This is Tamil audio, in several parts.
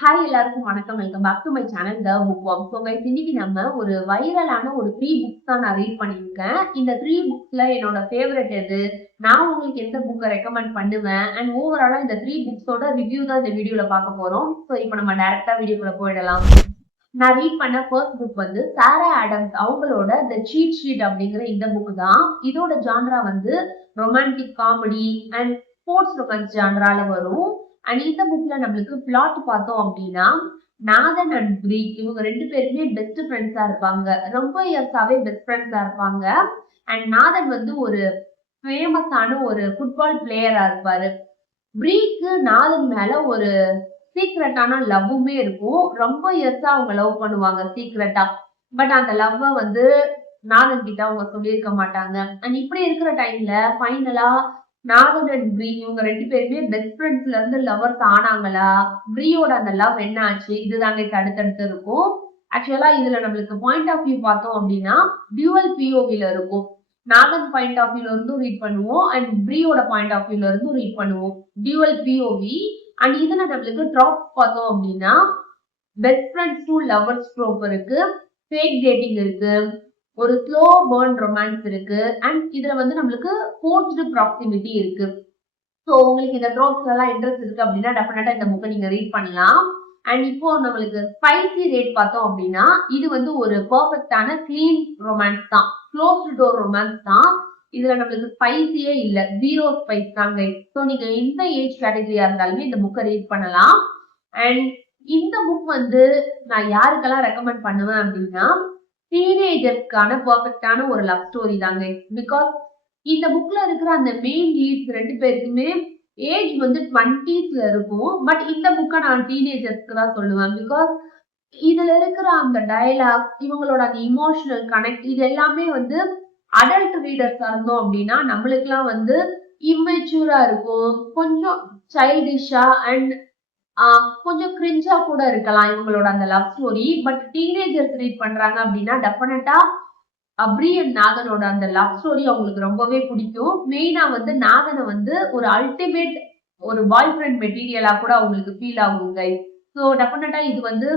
ஹாய் எல்லாருக்கும் வணக்கம். Welcome back to my channel the book worm. So guys, இன்னைக்கு நம்ம ஒரு வைரலான ஒரு 3 புக்ஸ் தான் நான் ரீட் பண்ணியிருக்கேன். இந்த 3 புக்ஸ்ல என்னோட ஃபேவரட் எது, நான் உங்களுக்கு எந்த புக்கை ரெக்கமெண்ட் பண்ணுவேன், அண்ட் ஓவராலா இந்த 3 புக்ஸோட ரிவ்யூ தான் இந்த வீடியோல பார்க்க போறோம். ஸோ இப்போ நம்ம டைரக்டா வீடியோக்குள்ள போயிடலாம். நான் ரீட் பண்ண ஃபர்ஸ்ட் புக் வந்து சாரா ஆடம்ஸ் அவங்களோட த சீட் ஷீட் அப்படிங்கிற இந்த புக் தான். இதோட ஜான்ரா வந்து romantic comedy and sports romance ஜான்ரால வரும். அண்ட் இந்த புக்ல நம்மளுக்கு பிளாட் பார்த்தோம் அப்படின்னா, நாதன் அண்ட் ப்ரீ இவங்க 2 பேருமே பெஸ்ட் ஃப்ரெண்ட்ஸா இருப்பாங்க. ரொம்ப இயர்ஸாவே பெஸ்ட் ஃப்ரெண்ட்ஸா இருப்பாங்க. அண்ட் நாதன் வந்து ஒரு ஃபேமஸான ஒரு ஃபுட்பால் பிளேயரா இருப்பாரு. ப்ரீக்கு நாதன் மேல ஒரு சீக்ரெட்டான லவ்வுமே இருக்கும். ரொம்ப இயர்ஸா அவங்க லவ் பண்ணுவாங்க சீக்ரெட்டா. பட் அந்த லவ்வ வந்து நாதன் கிட்ட அவங்க சொல்லியிருக்க மாட்டாங்க. அண்ட் இப்படி இருக்கிற டைம்ல ஃபைனலா நாகன் அண்ட் ப்ரீ இவங்க 2 பேருமே பெஸ்ட் ஃப்ரெண்ட்ஸ்ல இருந்து லவர்ஸ் ஆனாங்களா, ப்ரீயோட அந்த லவ் என்ன ஆச்சு, இதுதாங்க அடுத்தடுத்து இருக்கும். ஆக்சுவலா இதுல நம்மளுக்கு பாயிண்ட் ஆஃப் வியூ பார்த்தோம் அப்படின்னா டியூவல் பிஓவில இருக்கும். நாகன் பாயிண்ட் ஆஃப் வியூல இருந்தும் ரீட் பண்ணுவோம் அண்ட் ப்ரீயோட பாயிண்ட் ஆஃப் வியூல இருந்தும் ரீட் பண்ணுவோம். Dual POV. அண்ட் இதுல நம்மளுக்கு ட்ராப் பார்த்தோம் அப்படின்னா best friends to lovers trope இருக்கு, ஃபேக் டேட்டிங் இருக்கு, ஒரு ஸ்லோ பர்ன் ரொமான்ஸ் இருக்கு, அண்ட் இதுல வந்து நம்மளுக்கு ஃபோர்ஸ்டு ப்ராக்சிமிட்டி இருக்கு. ஸோ உங்களுக்கு இந்த ட்ரோப்ஸ் எல்லாம் இன்ட்ரெஸ்ட் இருக்கு அப்படின்னா டெஃபினட்டா இந்த புக்கை நீங்க ரீட் பண்ணலாம். அண்ட் இப்போ நம்மளுக்கு ஸ்பைசி ரேட் பார்த்தோம் அப்படின்னா இது வந்து ஒரு பெர்ஃபெக்டான கிளீன் ரொமான்ஸ் தான், க்ளோஸ்டு டோர் ரொமான்ஸ் தான். இதுல நம்மளுக்கு ஸ்பைசியே இல்ல, 0 ஸ்பைஸ் தாங்க. ஸோ நீங்க எந்த ஏஜ் கேட்டகரியா இருந்தாலுமே இந்த புக்கை ரீட் பண்ணலாம். அண்ட் இந்த புக் வந்து நான் யாருக்கெல்லாம் ரெக்கமெண்ட் பண்ணுவேன் அப்படின்னா டீனேஜர்ஸ்க்கான பெர்ஃபெக்டான ஒரு லவ் ஸ்டோரி தாங்க. பிகாஸ் இந்த புக்ல இருக்கிற அந்த மெயின் லீட்ஸ் 2 பேருக்குமே ஏஜ் வந்து 20ஸ்ல இருக்கும். பட் இந்த புக்கை நான் டீனேஜர்ஸ்க்கு தான் சொல்லுவேன். பிகாஸ் இதுல இருக்கிற அந்த டயலாக், இவங்களோட அந்த இமோஷனல் கனெக்ட், இது எல்லாமே வந்து அடல்ட் ரீடர்ஸா இருந்தோம் அப்படின்னா நம்மளுக்குலாம் வந்து இம்மெச்சூரா இருக்கும், கொஞ்சம் சைல்டிஷா அண்ட் கொஞ்சம் கிரிஞ்சா கூட இருக்கலாம் இவங்களோட அந்த love story. But teenagers read பண்றாங்க அப்படின்னா டெஃபினட்டா அப்ரி அண்ட் நாகனோட அந்த லவ் ஸ்டோரி அவங்களுக்கு ரொம்பவே பிடிக்கும். மெயினா வந்து நாகனை வந்து ஒரு அல்டிமேட் ஒரு பாய் ஃப்ரெண்ட் மெட்டீரியலா கூட அவங்களுக்கு ஃபீல் ஆகுங்க. ஸோ டெஃபினட்டா இது வந்து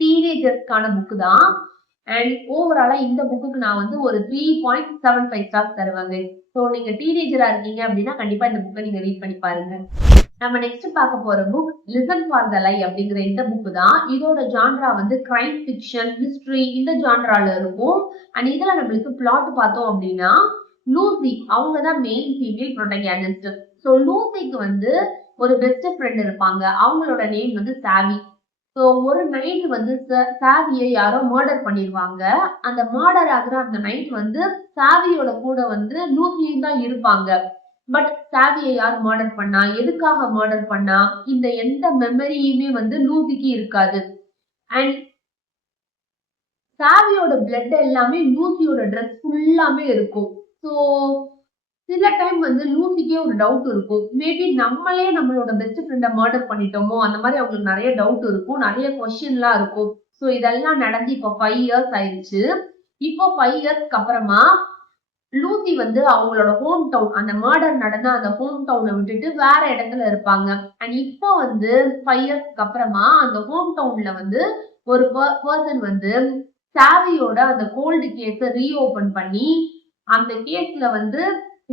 டீனேஜர்ஸ்க்கான புக்கு தான். அண்ட் ஓவராலா இந்த புக்குக்கு நான் வந்து ஒரு 3.75 ஸ்டார்ஸ் தருவாங்க. ஸோ நீங்க டீனேஜரா இருக்கீங்க அப்படின்னா கண்டிப்பா இந்த புக்கை நீங்க ரீட் பண்ணி பாருங்க. நம்ம நெக்ஸ்ட் பார்க்க போற புக் லிசன் ஃபார் த லை அப்படிங்கிற இந்த புக் தான். இதோட ஜான்ரா வந்து கிரைம் ஃபிக்ஷன், ஹிஸ்டரி இந்த ஜான்ரால இருக்கும். அண்ட் இதுல நம்மளுக்கு பிளாட் பார்த்தோம் அப்படின்னா லூசி அவங்க தான் மெயின் ஃபீமேல் ப்ரோட்டகனிஸ்ட். ஸோ லூசிக்கு வந்து ஒரு பெஸ்ட் ஃப்ரெண்ட் இருப்பாங்க. அவங்களோட நேம் வந்து சாவி. ஸோ ஒரு நைட் வந்து சாவியை யாரோ மர்டர் பண்ணிடுவாங்க. அந்த மர்டர் ஆகுற அந்த நைட் வந்து சாவியோட கூட வந்து லூசியும் தான் இருப்பாங்க. பட் சாவியை யார் மர்டர் பண்ணா, எதுக்காக மர்டர் பண்ணா, இந்த எந்த மெமரியுமே வந்து லூசிக்கு இருக்காது. அண்ட் சாவியோட பிளட் எல்லாமே லூசியோட ட்ரெஸ் ஃபுல்லாமே இருக்கும். ஸோ சில டைம் வந்து லூசிக்கே ஒரு டவுட் இருக்கும், மேபி நம்மளே நம்மளோட பெஸ்ட் ஃப்ரெண்டை மர்டர் பண்ணிட்டோமோ, அந்த மாதிரி அவங்களுக்கு நிறைய டவுட் இருக்கும், நிறைய கொஸ்டின்லாம் இருக்கும். ஸோ இதெல்லாம் நடந்து இப்போ 5 இயர்ஸ் ஆயிடுச்சு. இப்போ 5 இயர்ஸ்க்கு அப்புறமா லூசி வந்து அவங்களோட ஹோம் டவுன், அந்த மர்டர் நடந்த அந்த ஹோம் டவுனை விட்டுட்டு வேற இடத்துல இருப்பாங்க. அண்ட் இப்போ வந்து 5 இயர்ஸ்க்கு அப்புறமா அந்த ஹோம் டவுன்ல வந்து ஒரு பர்சன் வந்து சாவியோட அந்த கோல்டு கேஸை ரீஓபன் பண்ணி அந்த கேஸ்ல வந்து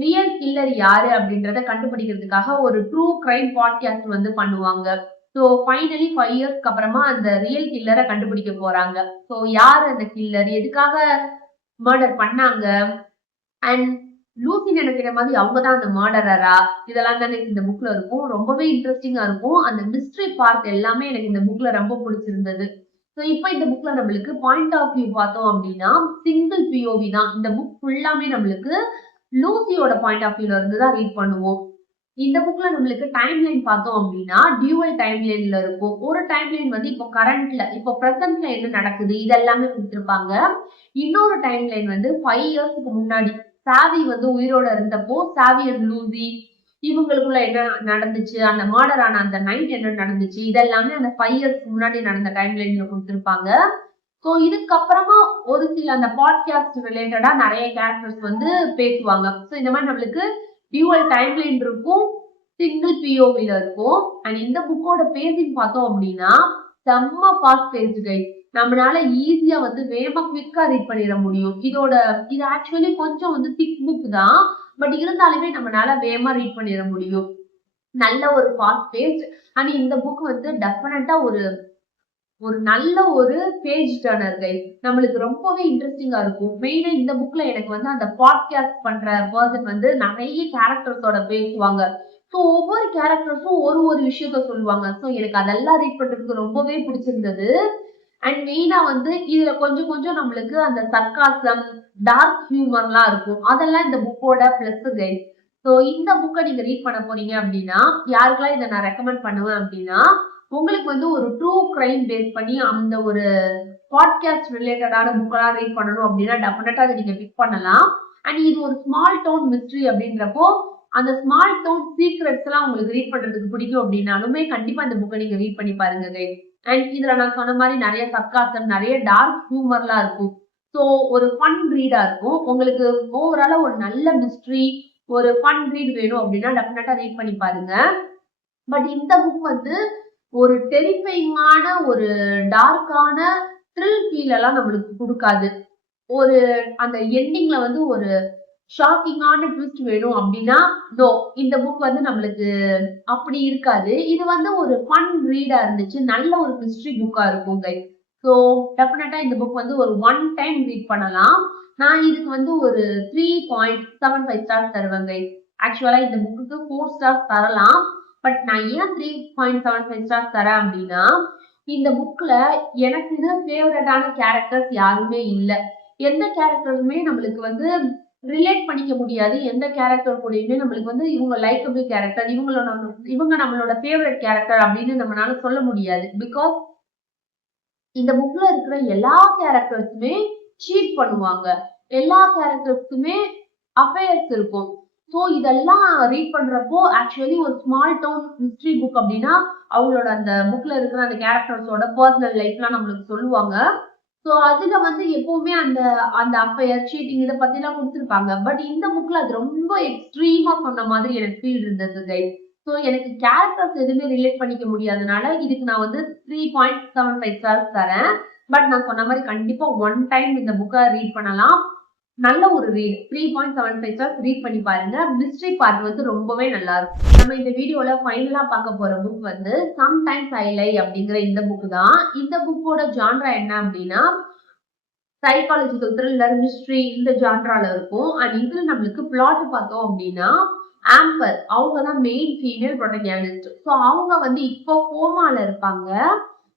ரியல் கில்லர் யாரு அப்படின்றத கண்டுபிடிக்கிறதுக்காக ஒரு ட்ரூ கிரைம் பாட்காஸ்ட் வந்து பண்ணுவாங்க. ஸோ ஃபைனலி 5 இயர்ஸ்க்கு அப்புறமா அந்த ரியல் கில்லரை கண்டுபிடிக்க போறாங்க. ஸோ யார் அந்த கில்லர், எதுக்காக மர்டர் பண்ணாங்க, அண்ட் லூசி நினைக்கிற மாதிரி அவங்கதான் அந்த மர்டரரா, இதெல்லாம் தானே இந்த புக்ல இருக்கும். ரொம்பவே இன்ட்ரெஸ்டிங்கா இருக்கும். அந்த மிஸ்ட்ரி பார்ட் எல்லாமே எனக்கு இந்த புக்ல ரொம்ப பிடிச்சிருந்தது. ஸோ இப்போ இந்த புக்ல நம்மளுக்கு பாயிண்ட் ஆஃப் வியூ பார்த்தோம் அப்படின்னா சிங்கிள் பிஓவி தான். இந்த புக் ஃபுல்லாமே நம்மளுக்கு லூசியோட பாயிண்ட் ஆஃப் வியூல இருந்து தான் ரீட் பண்ணுவோம். இந்த புக்ல நம்மளுக்கு டைம் லைன் பார்த்தோம் அப்படின்னா டியூவல் டைம் லைன்ல இருக்கும். ஒரு டைம் லைன் வந்து இப்போ கரண்ட்ல, இப்போ பிரசன்ட்ல என்ன நடக்குது இதெல்லாமே கொடுத்துருப்பாங்க. இன்னொரு டைம் லைன் வந்து 5 இயர்ஸ்க்கு முன்னாடி சாவி வந்து உயிரோட இருந்தப்போ சாவி அண்ட் லூசி இவங்களுக்குள்ள என்ன நடந்துச்சு, அந்த மர்டர் ஆன அந்த நைட் என்ன நடந்துச்சு, இதெல்லாமே அந்த 5 இயர்ஸ்க்கு முன்னாடி நடந்த டைம் லைன்ல கொடுத்துருப்பாங்க. ஸோ இதுக்கப்புறமா ஒரு சில அந்த பாட்காஸ்ட் ரிலேட்டடா நிறைய கேரக்டர்ஸ் வந்து பேசுவாங்க. ஸோ இந்த மாதிரி நம்மளுக்கு டியூவல் டைம் லைன் இருக்கும். சிங்கிள் பிஓவில இருக்கும். அண்ட் இந்த புக்கோட பேசிங் பார்த்தோம் அப்படின்னா செம்ம ஃபாஸ்ட் பேஸ்டு கைஸ். நம்மளால ஈஸியா வந்து வேகமா குவிக்கா ரீட் பண்ணிட முடியும். இது ஆக்சுவலி கொஞ்சம் வந்து திக் புக் தான். பட் இருந்தாலுமே நம்மளால வேகமா ரீட் பண்ணிட முடியும். நல்ல ஒரு ஃபாஸ்ட் பேஸ்ட். அண்ட் இந்த புக் வந்து டெஃபினட்டா ஒரு நல்ல ஒரு பேஜ் டர்னர் கைஸ். நம்மளுக்கு ரொம்பவே இன்ட்ரெஸ்டிங்கா இருக்கும். மெயினா இந்த புக்ல எனக்கு வந்து அந்த பாட்காஸ்ட் பண்ற பர்சன் வந்து நிறைய கேரக்டர்ஸோட பேசுவாங்க. ஸோ ஒவ்வொரு கேரக்டர்ஸும் ஒரு விஷயத்த சொல்லுவாங்க. ஸோ எனக்கு அதெல்லாம் ரீட் பண்றதுக்கு ரொம்பவே பிடிச்சிருந்தது. அண்ட் மெயினா வந்து இதுல கொஞ்சம் கொஞ்சம் நம்மளுக்கு அந்த சர்க்காசம், டார்க் ஹியூமர்லாம் இருக்கும். அதெல்லாம் இந்த புக்கோட பிளஸ் கைஸ். ஸோ இந்த புக்கை நீங்க ரீட் பண்ண போறீங்க அப்படின்னா யாருக்கெல்லாம் இதை நான் ரெக்கமெண்ட் பண்ணுவேன் அப்படின்னா, உங்களுக்கு வந்து ஒரு ட்ரூ கிரைம் பேஸ் பண்ணி அந்த ஒரு பாட்காஸ்ட் ரிலேட்டடான புக்கெல்லாம் ரீட் பண்ணணும் அப்படின்னா டெஃபினட்டா அதை நீங்க பிக் பண்ணலாம். அண்ட் இது ஒரு ஸ்மால் டவுன் மிஸ்ட்ரி அப்படின்றப்போ அந்த ஸ்மால் டவுன் சீக்ரெட்ஸ் எல்லாம் உங்களுக்கு ரீட் பண்றதுக்கு பிடிக்கும் அப்படின்னாலுமே கண்டிப்பா இந்த புக்கை நீங்க ரீட் பண்ணி பாருங்க கைஸ். அண்ட் இதுல நான் சொன்ன மாதிரி நிறைய சர்க்காசம், நிறைய டார்க் ஹியூமர்லாம் இருக்கும். ஸோ ஒரு ஃபன் ரீடா இருக்கும். உங்களுக்கு ஓவராலா ஒரு நல்ல மிஸ்ட்ரி, ஒரு ஃபன் ரீட் வேணும் அப்படின்னா டெஃபினட்டா ரீட் பண்ணி பாருங்க. பட் இந்த புக் வந்து ஒரு டெரிஃபைங்கான ஒரு டார்க்கான த்ரில் ஃபீல் எல்லாம் நம்மளுக்கு கொடுக்காது. ஒரு அந்த எண்டிங்ல வந்து ஒரு ஷாக்கிங்கான ட்விஸ்ட் வேணும் அப்படின்னா நோ, இந்த புக் வந்து நம்மளுக்கு அப்படி இருக்காது. இது வந்து ஒரு ஃபன் ரீடா இருந்துச்சு. நல்ல ஒரு மிஸ்ட்ரி புக்கா இருக்கும் கைஸ். ஸோ டெஃபினட்டா இந்த புக் வந்து ஒரு ஒன் டைம் ரீட் பண்ணலாம். நான் இதுக்கு வந்து ஒரு 3.75 ஸ்டார்ஸ் தருவேன் கைஸ். ஆக்சுவலா இந்த புக்குக்கு 4 ஸ்டார்ஸ் தரலாம். பட் நான் ஏன் 3.75 ஸ்டார்ஸ் தரேன் அப்படின்னா, இந்த புக்ல எனக்கு ஃபேவரட்டான கேரக்டர்ஸ் யாருமே இல்லை. எந்த கேரக்டருமே நம்மளுக்கு வந்து ரிலேட் பண்ணிக்க முடியாது. எந்த கேரக்டர் கூடயுமே நம்மளுக்கு வந்து இவங்க லைக்கபிள் கேரக்டர், இவங்க நம்மளோட ஃபேவரட் கேரக்டர் அப்படின்னு நம்மளால சொல்ல முடியாது. பிகாஸ் இந்த புக்ல இருக்கிற எல்லா கேரக்டர்ஸுமே சீட் பண்ணுவாங்க. எல்லா கேரக்டர்ஸுமே அஃபேர்ஸ் இருக்கும். ஸோ இதெல்லாம் ரீட் பண்றப்போ ஆக்சுவலி ஒரு ஸ்மால் டவுன் ஹிஸ்டரி புக் அப்படின்னா அவங்களோட அந்த புக்ல இருக்கிற அந்த கேரக்டர்ஸோட பர்சனல் லைஃப்லாம் நம்மளுக்கு சொல்லுவாங்க. ஸோ அதுல வந்து எப்பவுமே அந்த அந்த அஃபையர், சீட்டிங் இதை பத்தி எல்லாம் கொடுத்துருப்பாங்க. பட் இந்த புக்ல அது ரொம்ப எக்ஸ்ட்ரீமா சொன்ன மாதிரி எனக்கு ஃபீல் இருந்தது கைஸ். ஸோ எனக்கு கேரக்டர்ஸ் எதுவுமே ரிலேட் பண்ணிக்க முடியாதனால இதுக்கு நான் வந்து 3.75 ஸ்டார்ஸ் தரேன். பட் நான் சொன்ன மாதிரி கண்டிப்பா ஒன் டைம் இந்த புக்கை ரீட் பண்ணலாம். நல்ல ஒரு ரீட். 3.75 ஸ்டார்ஸ் ரீட் பண்ணி பாருங்க. மிஸ்ட்ரி பார்ட் வந்து ரொம்பவே நல்லா இருக்கும். நம்ம இந்த வீடியோல ஃபைனலா பார்க்க போற புக் வந்து சம்டைம்ஸ் ஐ லை அப்படிங்கிற இந்த புக் தான். இந்த புக்கோட ஜான்ரா என்ன அப்படின்னா சைக்காலஜிக்கல் த்ரில்லர், மிஸ்ட்ரி இந்த ஜான்ரால இருக்கும். அண்ட் இதுல நம்மளுக்கு பிளாட் பார்த்தோம் அப்படின்னா ஆம்பர் அவங்க தான் மெயின் ஃபீமேல் ப்ரோட்டகனிஸ்ட். ஸோ அவங்க வந்து இப்போ கோமால இருப்பாங்க.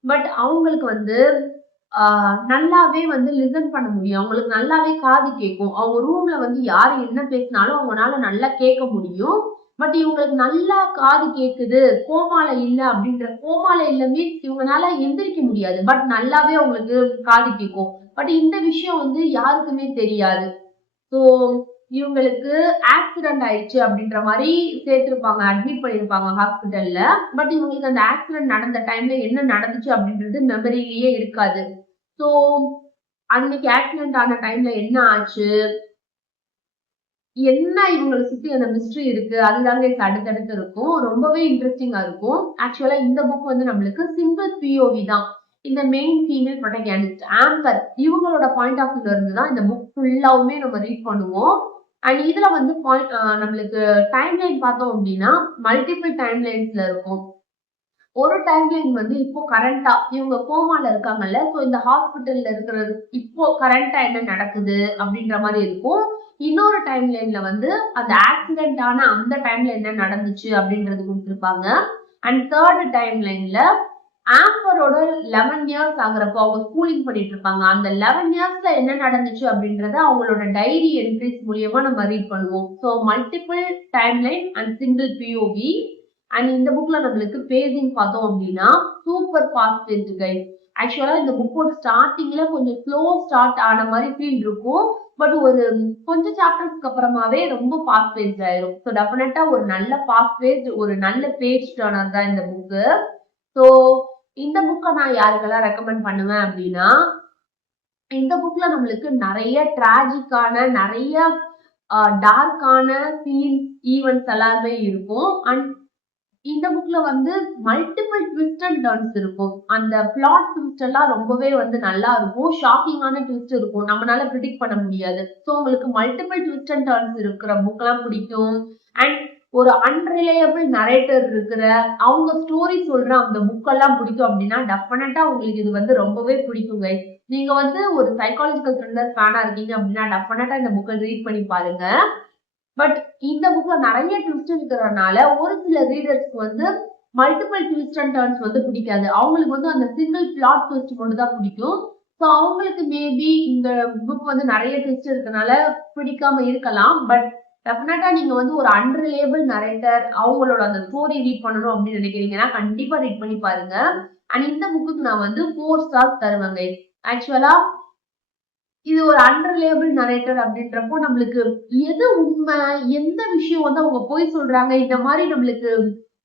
பட் அவங்களுக்கு வந்து நல்லாவே வந்து லிசன் பண்ண முடியும். அவங்களுக்கு நல்லாவே காது கேட்கும். அவங்க ரூம்ல வந்து யாரு என்ன பேசினாலும் அவங்களால நல்லா கேட்க முடியும். பட் இவங்களுக்கு நல்லா காது கேக்குது, கோமால இல்ல அப்படின்ற கோமால இல்ல மீன்ஸ் இவங்கனால எந்திரிக்க முடியாது. பட் நல்லாவே அவங்களுக்கு காது கேட்கும். பட் இந்த விஷயம் வந்து யாருக்குமே தெரியாது. ஸோ இவங்களுக்கு ஆக்சிடென்ட் ஆயிடுச்சு அப்படின்ற மாதிரி சேர்த்திருப்பாங்க, அட்மிட் பண்ணிருப்பாங்க ஹாஸ்பிட்டல்ல. பட் இவங்களுக்கு அந்த ஆக்சிடென்ட் நடந்த டைம்ல என்ன நடந்துச்சு அப்படின்றது மெமரியிலேயே இருக்காது. ஸோ அன்னைக்கு ஆக்சிடென்ட் ஆன டைம்ல என்ன ஆச்சு, என்ன இவங்களை சுத்தி அந்த மிஸ்ட்ரி இருக்கு, அதுதாங்க அடுத்தடுத்து இருக்கும். ரொம்பவே இன்ட்ரெஸ்டிங்கா இருக்கும். ஆக்சுவலா இந்த புக் வந்து நம்மளுக்கு சிங்கிள் பிஓவி தான். இந்த மெயின் ஃபீமேல் ப்ரோட்டகனிஸ்ட் ஆம்பர் இவங்களோட பாயிண்ட் ஆஃப் வியூல இருந்து தான் இந்த புக் ஃபுல்லாவுமே நம்ம ரீட் பண்ணுவோம். அண்ட் இதுல வந்து நம்மளுக்கு டைம் லைன் பார்த்தோம் அப்படின்னா மல்டிபிள் டைம் லைன்ஸ்ல இருக்கும். ஒரு டைம் லைன் வந்து இப்போ கரண்டா இவங்க கோமால இருக்காங்கல்ல, ஸோ இந்த ஹாஸ்பிட்டல்ல இருக்கிறது இப்போ கரண்டா என்ன நடக்குது அப்படின்ற மாதிரி இருக்கும். இன்னொரு டைம் லைன்ல வந்து அந்த ஆக்சிடென்ட் ஆன அந்த டைம்ல என்ன நடந்துச்சு அப்படின்றது கொடுத்துருப்பாங்க. அண்ட் தேர்ட் டைம் லைன்ல ஆம்பரோட 11 இயர்ஸ் ஆகுறப்போ அவங்க ஸ்கூலிங் பண்ணிட்டு இருப்பாங்க. அந்த 11 இயர்ஸ்ல என்ன நடந்துச்சு அப்படின்றத அவங்களோட டைரி என்ட்ரிஸ் மூலியமா நம்ம ரீட் பண்ணுவோம். So multiple time line and single POV. And இந்த புக்ல நம்மளுக்கு பேஜிங் பார்த்தோம் அப்படின்னா சூப்பர் ஃபாஸ்ட் பேஸ்ட் கைஸ். ஆக்சுவலா இந்த புக்கோட ஸ்டார்டிங்ல கொஞ்சம் ஸ்லோ ஸ்டார்ட் ஆன மாதிரி ஃபீல் இருக்கும். பட் ஒரு கொஞ்சம் சாப்டர்ஸ்க்கு அப்புறமாவே ரொம்ப ஃபாஸ்ட் பேஸ்ட் ஆயிரும். ஸோ டெஃபினட்டா ஒரு நல்ல ஃபாஸ்ட் பேஸ்ட், ஒரு நல்ல பேஜ் டர்னர் தான் இந்த புக்கு. ஸோ இந்த புக்கை நான் யாருக்கெல்லாம் ரெக்கமெண்ட் பண்ணுவேன் அப்படின்னா, இந்த புக்ல நம்மளுக்கு நிறைய டிராஜிக்கான, நிறைய டார்க்கான சீன்ஸ், ஈவெண்ட்ஸ் எல்லாமே இருக்கும். அண்ட் இந்த புக்ல வந்து மல்டிபிள் ட்விஸ்ட் அண்ட் டர்ன்ஸ் இருக்கும். அந்த பிளாட் ட்விஸ்ட் எல்லாம் ரொம்பவே வந்து நல்லா இருக்கும். ஷாக்கிங்கான ட்விஸ்ட் இருக்கும். நம்மளால பிரெடிக்ட் பண்ண முடியாது. சோ உங்களுக்கு மல்டிபிள் ட்விஸ்ட் அண்ட் டர்ன்ஸ் இருக்கிற புக்லாம் பிடிக்கும். அண்ட் ஒரு அன்ரிலையபிள் நரேட்டர் இருக்கிற அவங்க ஸ்டோரி சொல்ற அந்த புக்கெல்லாம் பிடிக்கும் அப்படின்னா டெஃபினட்டா உங்களுக்கு இது வந்து ரொம்பவே பிடிக்கும் guys. நீங்க வந்து ஒரு சைக்காலஜிக்கல் த்ரில்லர் ஃபேனா இருக்கீங்க அப்படின்னா டெஃபினட்டா இந்த புக்கை ரீட் பண்ணி பாருங்க. பட் இந்த புக்ல நிறைய ட்விஸ்ட் இருக்கிறதுனால ஒரு சில ரீடர்ஸ்க்கு வந்து மல்டிபிள் ட்விஸ்ட் அண்ட் டர்ன்ஸ் வந்து பிடிக்காது. அவங்களுக்கு வந்து அந்த சிங்கிள் பிளாட் ட்விஸ்ட் மட்டும் தான் பிடிக்கும். ஸோ அவங்களுக்கு மேபி இந்த புக் வந்து நிறைய ட்விஸ்ட் இருக்கனால பிடிக்காம இருக்கலாம். பட் டெஃபினட்டா நீங்க வந்து ஒரு அன்ரிலேபிள் நரேட்டர் அவங்களோட அந்த ஸ்டோரி ரீட் பண்ணணும் அப்படின்னு நினைக்கிறீங்கன்னா கண்டிப்பா ரீட் பண்ணி பாருங்க. அண்ட் இந்த புக்குக்கு நான் வந்து 4 ஸ்டார்ஸ் தருவேங்க. ஆக்சுவலா இது ஒரு அன்ரிலையபிள் நரேட்டர் அப்படின்றப்போ நம்மளுக்கு எது உண்மை, எந்த விஷயம் வந்து அவங்க போய் சொல்றாங்க இந்த மாதிரி நம்மளுக்கு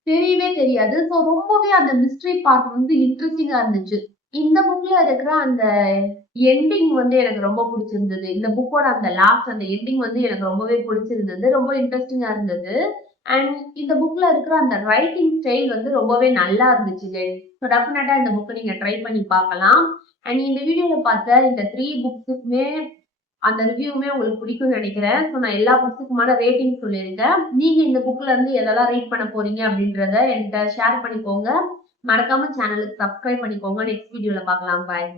தெரியவே தெரியாது. ஸோ ரொம்பவே அந்த மிஸ்ட்ரி பார்ட் வந்து இன்ட்ரெஸ்டிங்கா இருந்துச்சு. இந்த புக்ல இருக்கிற அந்த எண்டிங் வந்து எனக்கு ரொம்ப பிடிச்சிருந்தது. இந்த புக்கோட அந்த லாஸ்ட் அந்த எண்டிங் வந்து எனக்கு ரொம்பவே பிடிச்சிருந்தது. ரொம்ப இன்ட்ரெஸ்டிங்கா இருந்தது. அண்ட் இந்த புக்ல இருக்கிற அந்த ரைட்டிங் ஸ்டைல் வந்து ரொம்பவே நல்லா இருந்துச்சுங்க. ஸோ டெஃபினட்டா இந்த புக்கை நீங்க ட்ரை பண்ணி பார்க்கலாம். அண்ட் இந்த வீடியோல பார்த்த இந்த 3 புக்ஸுக்குமே அந்த ரிவ்யூமே உங்களுக்கு பிடிக்கும்னு நினைக்கிறேன். ஸோ நான் எல்லா புக்ஸுக்குமான ரேட்டிங் சொல்லியிருக்கேன். நீங்க இந்த புக்ல இருந்து எதெல்லாம் ரீட் பண்ண போறீங்க அப்படின்றத என்கிட்ட ஷேர் பண்ணிக்கோங்க. மறக்காம சேனலுக்கு சப்ஸ்கிரைப் பண்ணிக்கோங்க. நெக்ஸ்ட் வீடியோல பார்க்கலாம். பாய்.